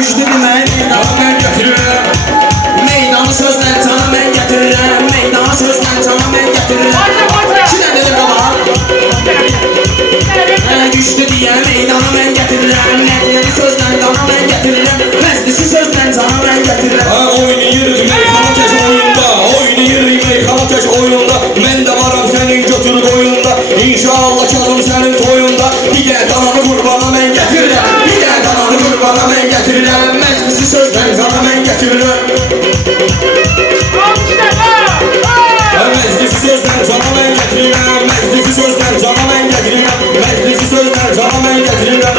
düşdü meydana mən gətirirəm. Meydanı sözlə cana mən gətirirəm. Meydanı sözlə cana mən gətirirəm. İki dənə dedim baba. Düşdü deyə meydanı mən gətirirəm. Nəqliyyəli sözlə cana mən gətirirəm. Məclisi sözlə cana mən gətirirəm. Oynayırıq meyxana tək oyunda, oynayırıq meyxana tək oyunda. Mən də varam sənin götür qoyunda, İnşallah Kazım sənin toyunda. Bir də dananı qurbana mən gətirirəm. Bir də dananı qurbana mən gətirirəm. Məclisi sözlə cana mən gətirirəm. Məclisi sözlə cana mən gətirirəm. Məclisi sözlə cana mən gətirirəm. Məclisi sözlə cana mən gətirirəm.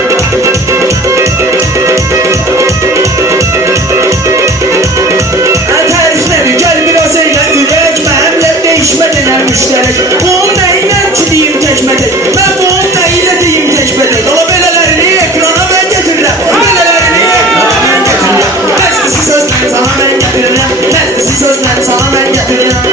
Tərifləri gəl biraz eylə ürək. Mənimlə değişmədilər müştərək. Bunun nəylə ki deyim təkmədək. Mən bunun nəylə deyim təkmədək. Ola belələrini ekrana mən gətirirəm. Belələrini ekrana mən gətirirəm. Məclisi sözlə cana mən gətirirəm. Məclisi sözlə cana mən gətirirəm.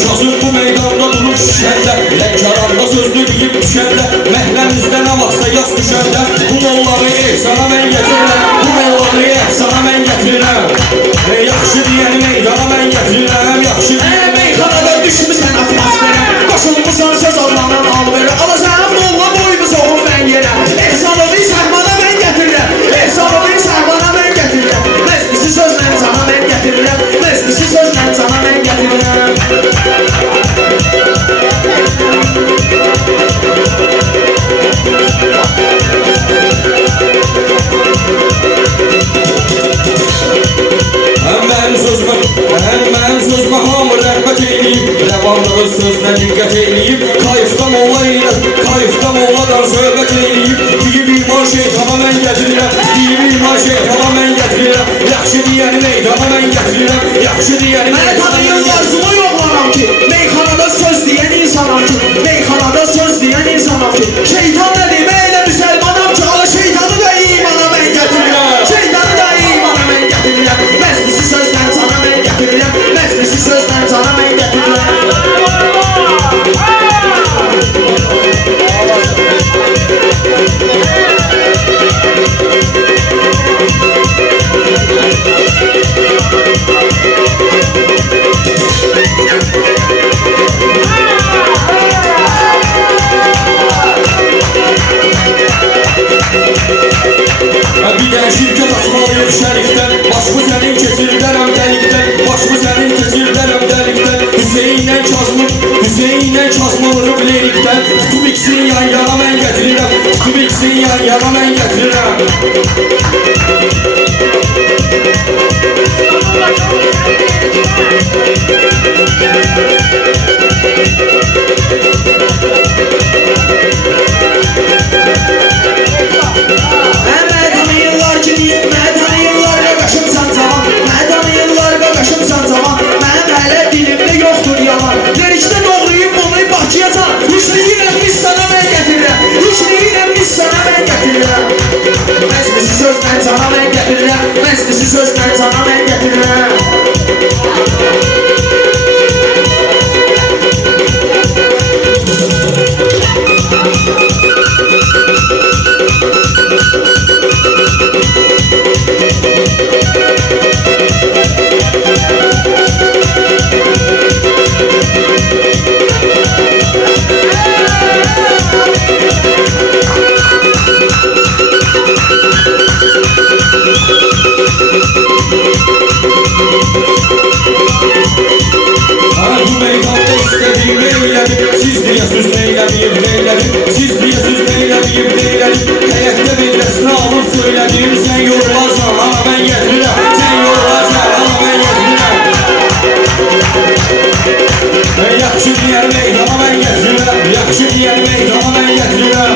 Şazım bu meydanda durur şişəndə, Lənkəranda sözlü deyib düşəndə, Məhləmizdə nə vaxtsa yaz düşəndə, bu molları sana mən gətirirəm. Bu molları sana mən gətirirəm. Yaxşı deyəni meydana mən gətirirəm. Yaxşı deyəni Meyxanada düşmüsən atmosferə. Qoşulmusan söz olmadan al verə. Alacağım molla boynu soğur mən yerə. Ehsanovi sərmana mən gətirirəm. Ehsanovi sərmana mən gətirirəm. Məclisi sözlə cana mən gətirirəm. Məclisi sözlə cana mən gətirirəm. Mənim sözümə hamı rəğbət eyləyib, rəvanlı öz sözünə diqqət eyləyib, kayıfdan oğladan söhbət eyləyib, deyib iman şeytana mən gətirirəm, deyib iman şeytana mən gətirirəm, yaxşı deyəni meydana mən gətirirəm, yaxşı deyəni Məni meydana mən tanıyın gətirirəm. varsımı yoxlanam ki, meyxanada söz deyən insanam ki, meyxanada söz deyən insanam ki, şeytan nədir, mən elə müsəlmanam ki, ala şeytanı da imana mən gətirirəm, şeytanı da imana mən gətirirəm, məclisi sözlə cana mən gətirirəm, məclisi sözlə cana mən gətirirəm. Bir dənə şirkət açmalıyıq şərikdən, başımı sənin keçirdərəm dəlikdən, başımı sənin keçirdərəm dəlikdən, Hüseynlə Kazım vurub lirikdən, tutub ikisini yan yana mən gətirirəm, tutub ikisini yan yana mən gətirirəm. Məclisi sözlə cana mən gətirirəm. Məclisi sözlə cana mən gətirirəm. Söylədim sən yorulacaq, ana mən gətirirəm. Sən yorulacaq, ana mən gətirirəm. Yaxşı deyər meydana mən gətirirəm. Yaxşı deyər meydana mən gətirirəm.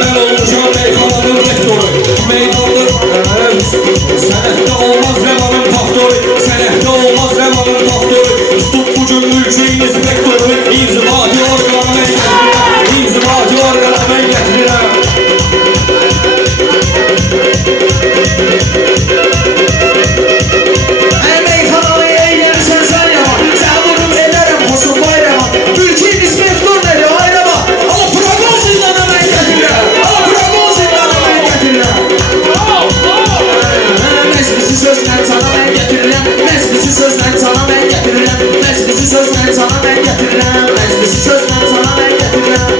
Ben olmuşam meyxananın rektoru. Meydandır sənətdə olmaz rəmanın faktoru. Sənətdə olmaz rəmanın faktoru. Tutub bugün mülki inspektoru. İnzibati orqana mən gətirirəm. İnzibati orqana mən gətirirəm. Meyxanalı eyləmişən sən yaman, sən vurup edərəm xoşum bayraman. Mülki inspektor nədir ayrama? Ala proqol zindana mən gətirirəm. Ala proqol zindana mən gətirirəm. Məclisi sözlə sana mən gətirirəm. Məclisi sözlə sana mən gətirirəm. Məclisi sözlə sana mən gətirirəm. Məclisi sözlə sana mən gətirirəm.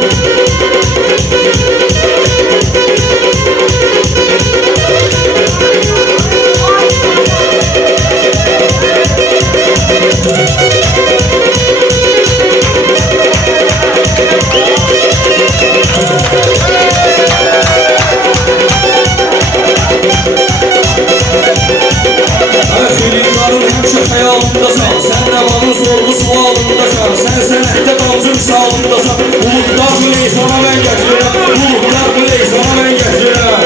Xeyirlərin həmişə xəyalındasan. Sən rəvanın sorğu sualındasan. Sən sənətdə qancı misalındasan. Buludlar bu leysana mən gətirirəm. Buludlar bu leysana mən gətirirəm.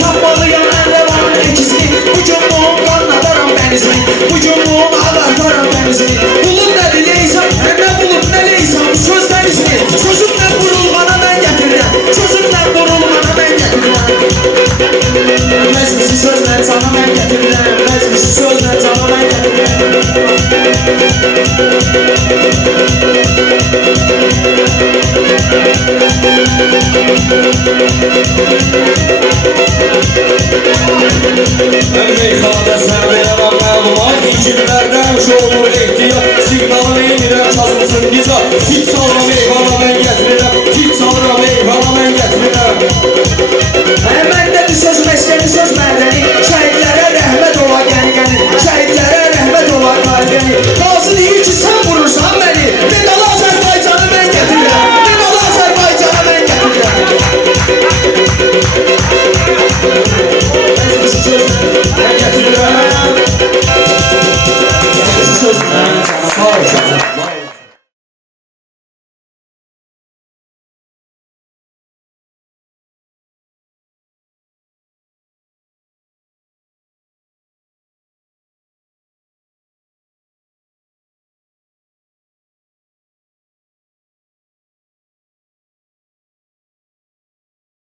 Tapmalıyam mən rəvanın ikisini. Bugün bunun qanladaram bənizini. Bugün bunun ağartaram bənizini. Bulud nədir leysan? Nə bulud nə leysan? Söz dənizini. Sözümlə vurulmana mən gətirirəm. Sözümlə vurulmana mən gətirirəm. Məclisi sözlə sana mən gətirirəm. Məclisi sözlə sana mən gətirirəm. Mən meyxanada sən verərəm məlumat. İlkinlərdən olur ehtiyat. Siqnalını emirəm çalınsın nizat. Fit çalıram meyxana mən gətirirəm. Fit çalıram meyxana mən gətirirəm. Məndədir söz məskəni, söz mədəni. Şəhidlərə rəhmət ola qəni-qəni. Şəhidlərə rəhmət ola qəni-qəni. Qazi deyir ki sən vurursan məni. Medalı Azərbaycanı mən gətirirəm. Medalı Azərbaycanı mən gətirirəm. Məclisi sözlə mən gətirirəm. Məclisi sözlə. Sağ ol.